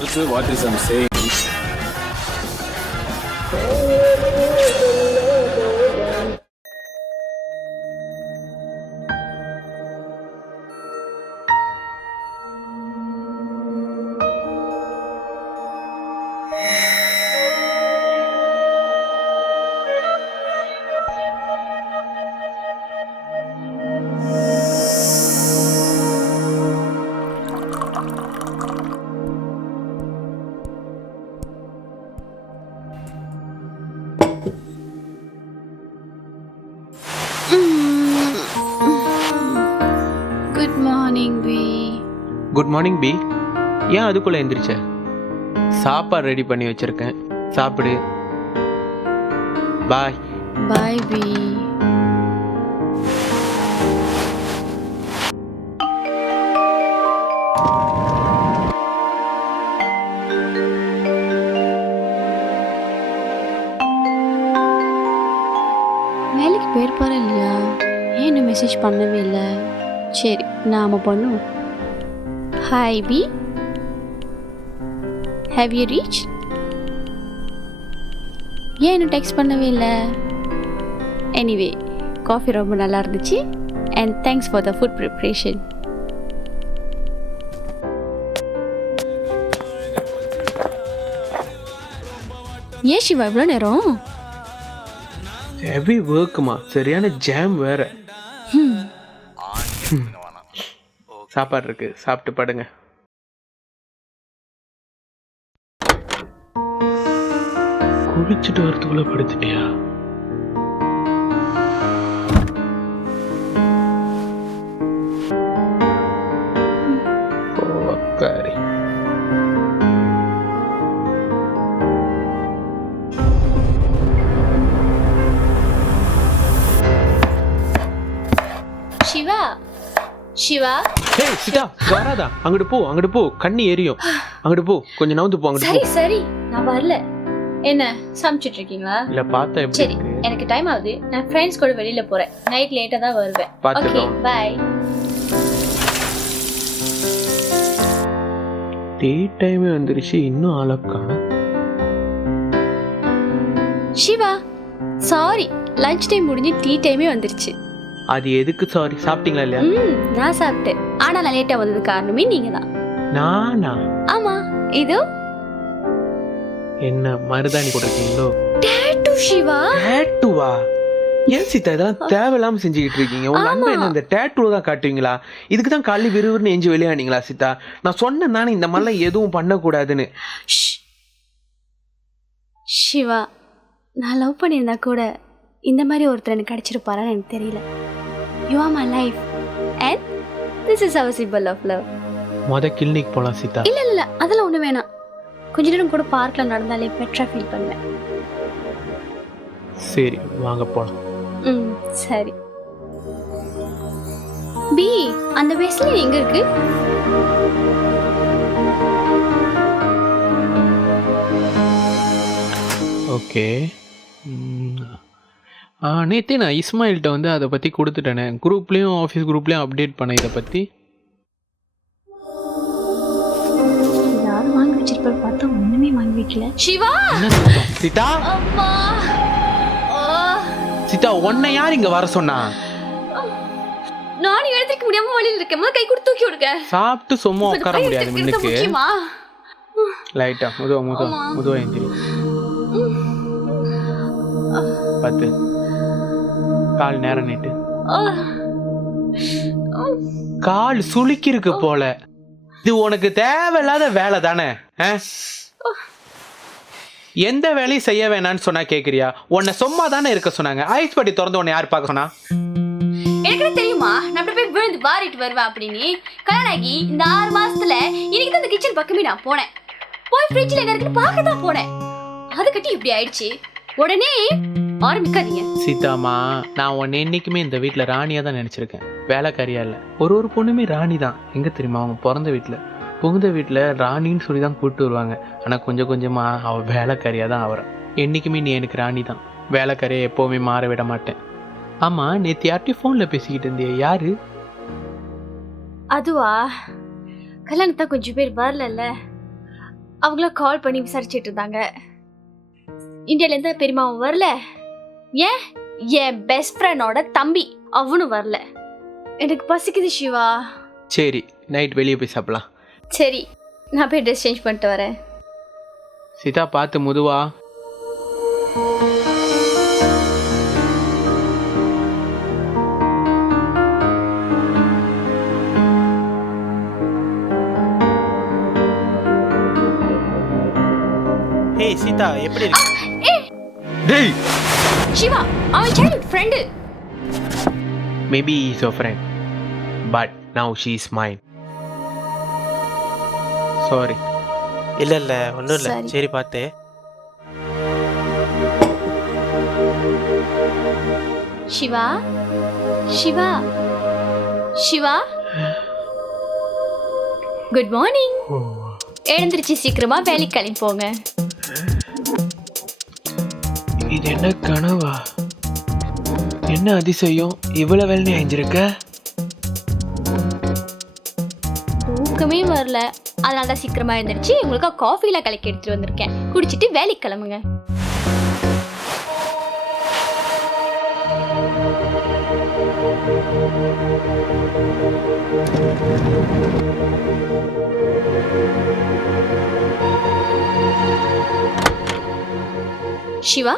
What is I'm saying? Good morning B. Good morning B. ஏன் அதுக்குள்ளே எந்திரிச்ச? சாப்பாடு ரெடி பண்ணி வச்சுருக்கேன், சாப்பிடு. பாய். Bye B. வேலைக்கு போயிருப்பாரு இல்லையா? ஏன் இன்னும் மெசேஜ் பண்ணவே இல்லை? சரி, நாம பண்ணுவோம். Hi B, have you reach? ஏன் இன்னும் டெக்ஸ்ட் பண்ணவே இல்லை? எனிவே, காஃபி ரொம்ப நல்லா இருந்துச்சு and thanks for the food preparation. ஏன் சிவா இவ்வளோ நேரம்? ஹெவி ஒர்க்குமா, சரியான ஜாம் வேற. சாப்பாடு இருக்கு, சாப்பிட்டு படுங்க. குளிச்சுட்டு வரதுக்குள்ள படுத்துட்டியா? ஓக்காரி. சிவா, சிவா. ஏய் சீதா, வராதா? அங்கிட்டு போ, அங்கிட்டு போ, கண்ணி எரியும். அங்கிட்டு போ, கொஞ்சம் நவுந்து போ. அங்கிட்டு சரி போ. சரி, நான் வரல. என்ன சமைச்சிட்டு இருக்கீங்களா? இல்ல பார்த்தா எப்படி சரி, இருக்கு? எனக்கு டைம் ஆகுது. நான் ஃப்ரெண்ட்ஸ் கூட வெளியில போறேன். நைட் லேட்டா தான் வருவேன். ஓகே, பார்த்துக்கலாம். பை. டீ டைமே வந்துருச்சு, இன்னும் ஆளக்கா. சிவா, சாரி, லஞ்ச் டைம் முடிஞ்சு டீ டைமே வந்துருச்சு. அது எதுக்கு சாரி? சாப்பிட்டீங்களா இல்லையா? நான் சாப்பிட்டேன். ஆனா நான் லேட்டா வந்தது காரணமே நீங்க தான். நானா? ஆமா, இது என்ன மருதாணி போட்டிருக்கீங்களோ? டாட்டூ. சிவா, டேட்டுவா? ஏன் சீதா இதெல்லாம் தேவையில்லாம செஞ்சுக்கிட்டு இருக்கீங்க? உங்க அன்பை என்ன இந்த டேட்டூல தான் காட்டுவீங்களா? இதுக்கு தான் காலையில் விறுவிறுன்னு எஞ்சி வெளியானீங்களா சீதா? நான் சொன்னேன் தானே இந்த மாதிரிலாம் எதுவும் பண்ணக்கூடாதுன்னு. சிவா, நான் லவ் பண்ணியிருந்தா கூட இந்த மாதிரி ஒருத்தர் எனக்கு கிடைச்சிருப்பாரான்னு எனக்கு தெரியல. You are my life and this is our simple of love. Clinic போலாம் சீதா. இல்ல இல்ல, அதெல்லாம் ஒண்ணு வேணாம். கொஞ்ச நேரம் கூட பார்க்ல நடந்தாலே பெட்டரா ஃபீல் பண்ணுவேன். சரி வாங்க போலாம். சரி. பி, அந்த வெஸ்லின் எங்க இருக்கு? ஓகே. நேற்றே நான் இஸ்மாயில்கிட்ட வந்து அதை பற்றி கொடுத்துட்டேனே. குரூப்லேயும் ஆஃபீஸ் குரூப்லேயும் அப்டேட் பண்ண இதை பற்றி. யாரும் வாங்கி வச்சிருப்பாரு பார்த்தா ஒண்ணுமே வாங்கி வைக்கல. சிவா, என்ன சத்தம்? சீதா, அம்மா. சீதா உன்னை யார் இங்கே வர சொன்னா? நானும் எழுந்திருக்க முடியாம வழியில் இருக்கேன். கை கொடுத்து தூக்கி விடுங்க. சாப்பிட்டு சும்மா உட்கார முடியாது முன்னுக்கு. லைட்டா முதுவா எந்திரி. பத்து கால் நேரம் நீட்டு. கால் சுளுக்கி இருக்கு போல. இது உனக்கு தேவையில்லாத வேலை தானே? எந்த வேலையும் செய்ய வேணான்னு சொன்னா கேக்குறியா? உன்னை சும்மா தானே இருக்க சொன்னாங்க. ஐஸ் பட்டி திறந்து உன்னை யார் பார்க்க சொன்னா? எனக்கு தெரியுமா, நான் அப்படி போய் விழுந்து பாரிட்டு வருவேன் அப்படின்னு. கல்யாணம் ஆகி இந்த 6 மாசத்துல இன்னைக்கு தான் இந்த கிச்சன் பக்கமே நான் போனேன். போய் ஃப்ரிட்ஜ்ல என்ன இருக்குன்னு பார்க்க தான் போனேன். அது கட்டி இப்படி ஆயிடுச்சு. உடனே ஆரம்பிக்காதீங்க. சீதாமா, நான் உன்னை என்னைக்குமே இந்த வீட்டில் ராணியாக தான் நினச்சிருக்கேன், வேலைக்காரியா இல்லை. ஒரு பொண்ணுமே ராணி தான். எங்கே தெரியுமா? அவங்க பிறந்த வீட்டில் புகுந்த வீட்டில் ராணின்னு சொல்லி தான் கூப்பிட்டு வருவாங்க. ஆனால் கொஞ்சம் கொஞ்சமாக அவள் வேலைக்காரியாக தான் ஆகிறான். என்றைக்குமே நீ எனக்கு ராணி தான். வேலைக்காரியை எப்போவுமே மாற விட மாட்டேன். ஆமாம், நேற்று யார்ட்டையும் ஃபோனில் பேசிக்கிட்டு இருந்தியே, யாரு? அதுவா, கல்யாணத்தான் கொஞ்சம் பேர் வரல. அவங்கள கால் பண்ணி விசாரிச்சுட்டு இருந்தாங்க. இந்தியாவிலேருந்து பெரியமாவும் வரல, ஏன் என் பெஸ்ட் ஃப்ரெண்டோட தம்பி அவனும் வரல. எனக்கு பசிக்குது சிவா. சரி, நைட் வெளியே போய் சாப்பிடலாம். சரி, நான் போய் ட்ரெஸ் சேஞ்ச் பண்ணிட்டு வரேன். சீதா, பார்த்து முதுவா. ஹே சீதா, எப்படி இருக்கு? டேய் சிவா, அவன் child friend. Maybe is your friend, but now she is mine. Sorry. இல்ல ஒன்றும் இல்லை. சரி. சரி பார்த்து. Shiva, Shiva, Shiva, good morning. எழுந்திருச்சு சீக்கிரமா வேலைக்கு கிளம்பி போங்க. இது என்ன கனவா? என்ன அதிசயம், இவ்வளவு வேலை அஞ்சிருக்க? தூக்கமே வரல, அதனால தான் சீக்கிரமா எழுந்திருச்சு உங்களுக்கு காஃபில கலக்கி எடுத்துட்டு வந்திருக்கேன். குடிச்சிட்டு வேலைக்கு கிளம்புங்க. சிவா,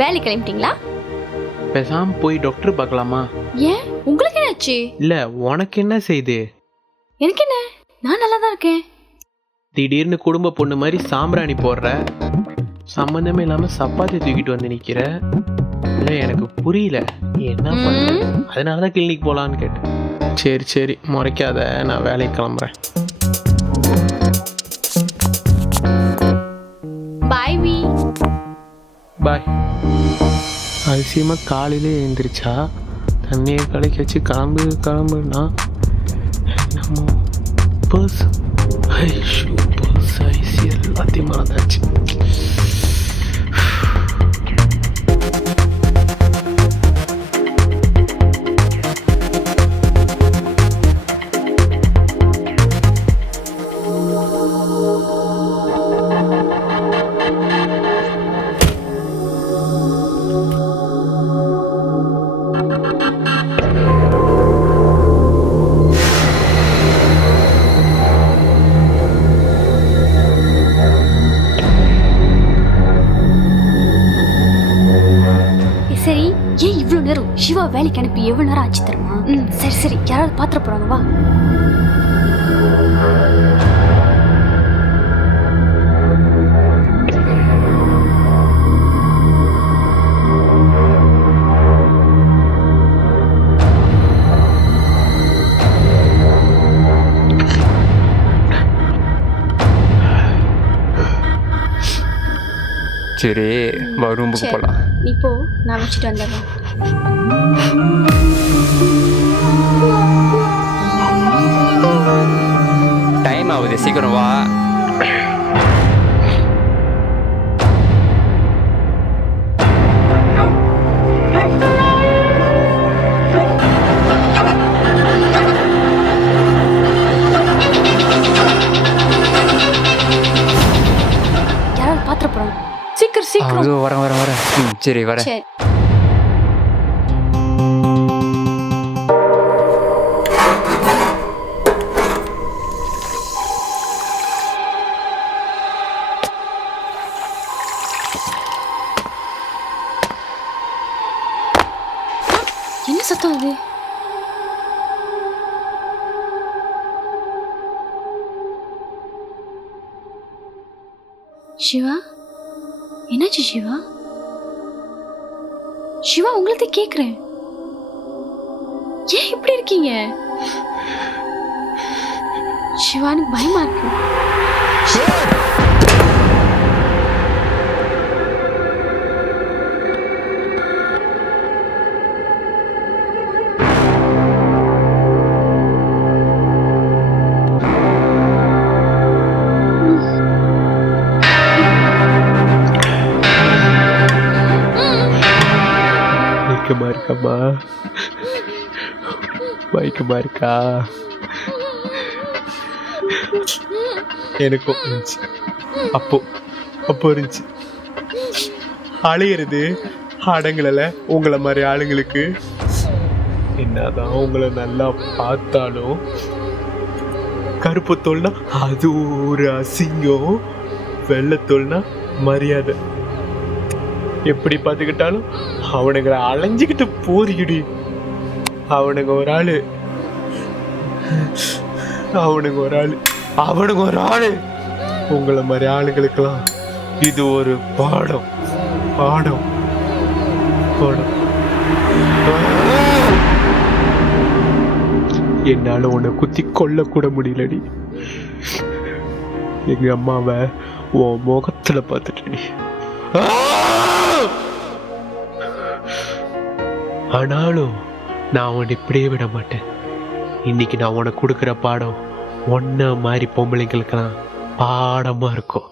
வேலை கிளம்பிட்டீங்களா? பேசாம போய் டாக்டர் பார்க்கலாமா? ஏன், உங்களுக்கு என்னாச்சு? இல்ல, உனக்கு என்ன செய்யுது? எனக்கு என்ன, நான் நல்லா தான் இருக்கேன். திடீர்னு குடும்ப பொண்ணு மாதிரி சாம்பிராணி போடுற, சம்பந்தமே இல்லாம சப்பாத்தி தூக்கிட்டு வந்து நிக்கிற. இல்ல, எனக்கு புரியல என்ன பண்ண. அதனாலதான் கிளினிக் போலான்னு கேட்டேன். சரி சரி, முறைக்காத, நான் வேலைக்கு கிளம்புறேன். பாய் வி. பாய். அதிசயமா காலையிலே எழுந்திரிச்சா தண்ணியை கலக்கி வச்சு கிளம்புனா என்னமோ பர்ஸ் ஐசி எல்லாத்தையும் மறந்தாச்சு. சரி, ஏன் இவ்வளவு நேரம்? சிவா வேலைக்கு அனுப்பி எவ்வளவு நேரம் ஆச்சு தெரியுமா? சரி சரி, யாராவது பாத்திர போறாங்க, வா. சரி, ரூமுக்கு சரி, போகலாம். நீ போ, நான் வச்சுட்டு வந்துடுறேன். டைம் ஆகுது, சீக்கிரம் வா. யாராவது பாத்திர போறாங்க, சீக்கிரம் சீக்கிரம். அதோ வரேன். சரி வரேன். சரி. என்ன சத்தம் அது? சிவா, என்னாச்சு சிவா? சிவா, உங்கள்ட்ட கேக்குறேன், ஏன் இப்படி இருக்கீங்க? சிவா, எனக்கு பயமா இருக்கு. பயக்கமா இருக்கா? எனக்கும் இருந்துச்சு. அப்போ இருந்துச்சு. அழுகிறது அடங்கல. உங்களை மாதிரி ஆளுங்களுக்கு என்னதான் உங்களை நல்லா பார்த்தாலும் கருப்பு தோல்னா அது ஒரு அசிங்கம், வெள்ளத்தோல்னா மரியாதை. எப்படி பார்த்துக்கிட்டாலும் அவனுங்களை அலைஞ்சிக்கிட்டு போறியடி. அவனுங்க ஒரு ஆளு. உங்களை மாதிரி ஆளுங்களுக்கெல்லாம் இது ஒரு பாடம். என்னால உன்னை குத்தி கொல்ல கூட முடியலடி. எங்க அம்மாவை உன் முகத்துல பார்த்துட்டடி. ஆனாலும் நான் உன்னை இப்படியே விட மாட்டேன். இன்னைக்கு நான் உனக்கு கொடுக்குற பாடம் ஒன்ன மாதிரி பொம்பளைங்களுக்கெல்லாம் பாடமா இருக்கும்.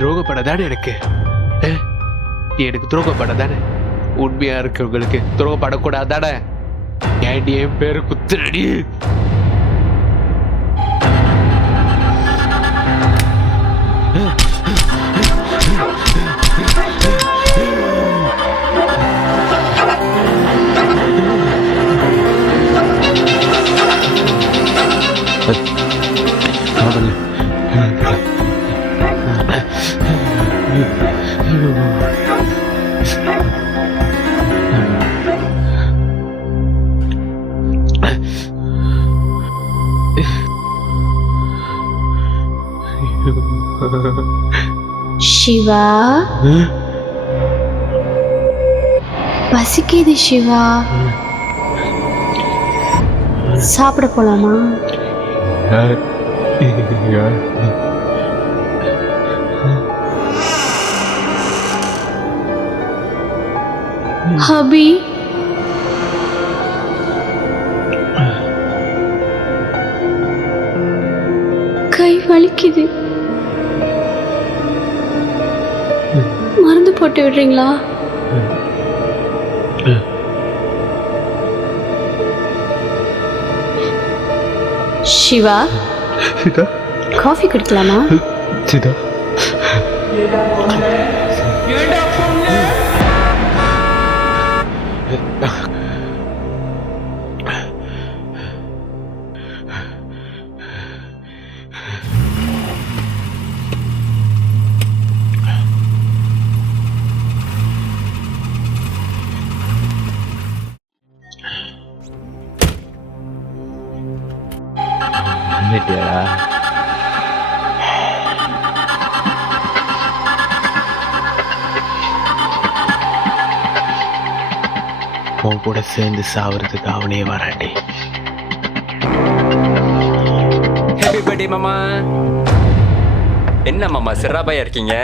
துரோகப்படதானே எனக்கு துரோகப்படதானே. உண்மையா இருக்கவங்களுக்கு துரோகப்படக்கூடாதானே. ஏன்டி என் பேரு குத்துறடி. சிவா, பசிக்குது சிவா, சாப்பிட போலாமா? ஹபி, கை வலிக்குது, மருந்து போட்டு விடுறீங்களா? சிவா, காஃபி குடிக்கலாமா? உன் கூட சேர்ந்து சாவறதுக்கு அவனே வராண்டி. ஹாப்பி பர்த்டே மாமா. என்ன மாமா சிராபாயா இருக்கீங்க?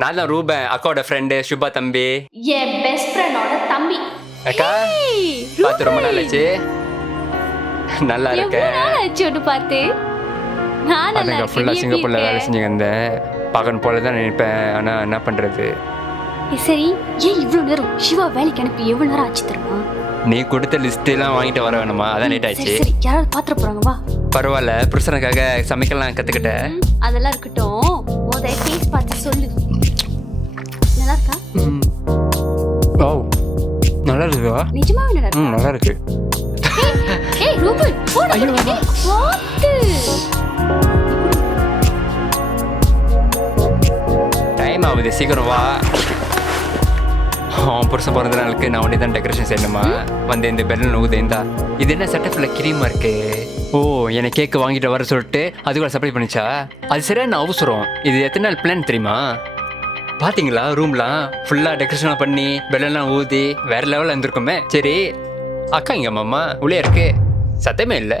நான் தான் ரூபன், அக்காவோட ஃப்ரெண்டு சுபா தம்பி. என் பெஸ்ட் ஃப்ரெண்டோட தம்பி. அக்கா ஏய், பார்த்து ரொம்ப நாள் ஆச்சு. நல்லா எவ்வளவு இருக்கேன். நாள் ஆச்சு ஒன்று பார்த்து. நான் நல்லா அதுங்க ஃபுல்லாக இருக்கேன். சிங்கப்பூரில் வேலை செஞ்சுங்க இருந்தேன். பார்க்கணும் போல தான் நினைப்பேன், ஆனால் என்ன பண்ணுறது. சரி, ஏன் இவ்வளவு நேரம் சிவா வேலைக்கு அனுப்பி எவ்வளவு நேரம் ஆச்சு தெரியுமா? நீ கொடுத்த லிஸ்ட்டெல்லாம் வாங்கிட்டு வர வேணுமா, அதான் லேட் சரி ஆயிடுச்சு. சரி, யாராவது பாத்திர போறாங்க வா. பரவாயில்ல, புருஷனுக்காக சமைக்கலாம் கற்றுக்கிட்டேன். அதெல்லாம் இருக்கட்டும், முத டேஸ்ட் பார்த்து சொல்லு. நல்லா இருக்கா? ஓ நல்லா இருக்குதா? நிஜமாவே நல்லா இருக்கா? நல்லா இருக்கு. ஏய் ரூபன், போடு போடு. வாத்து. டைம் ஆகுது, சீக்கிரம் வா. புருஷன் பிறந்த நாளுக்கு நான் உடனே தான் டெக்கரேஷன் செய்யணுமா? வந்து இந்த பெல்லன் ஊதேந்தா. இது என்ன செட்டப்பில் கிரீமா இருக்கு? ஓ, எனக்கு கேக்கு வாங்கிட்டு வர சொல்லிட்டு அதுக்குள்ள சப்ளை பண்ணிச்சா? அது சரியான அவசரம். இது எத்தனை நாள் பிளான் தெரியுமா? பார்த்தீங்களா, ரூம்லாம் ஃபுல்லாக டெக்கரேஷன் பண்ணி பெல்லன்லாம் ஊதி வேற லெவலில் இருந்திருக்குமே. சரி, அக்கா இங்க மாமா உள்ளே இருக்கு, சத்தமே இல்லை.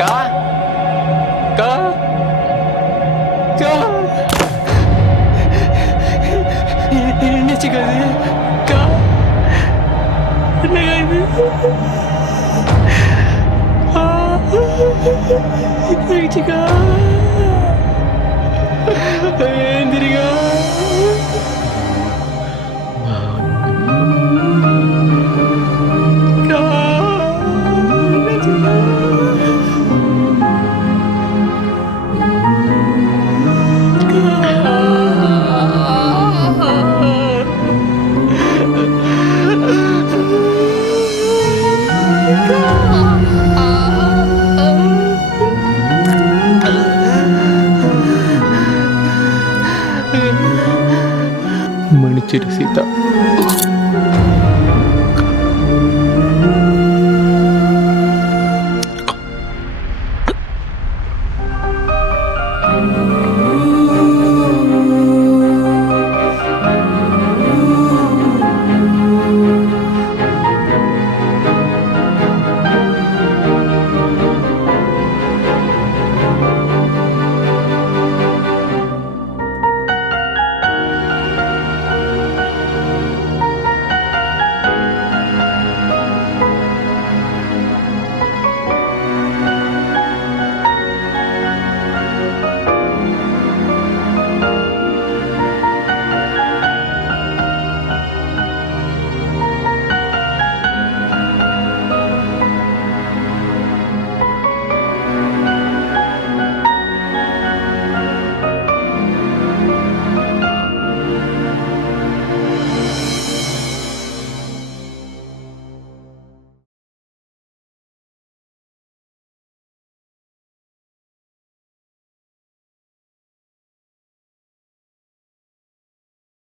கா கா கா என்னச்சுக்காது கா என்னது என்னச்சுக்கா எந்திரிக்கா. மன்னிச்சிரு சீதா.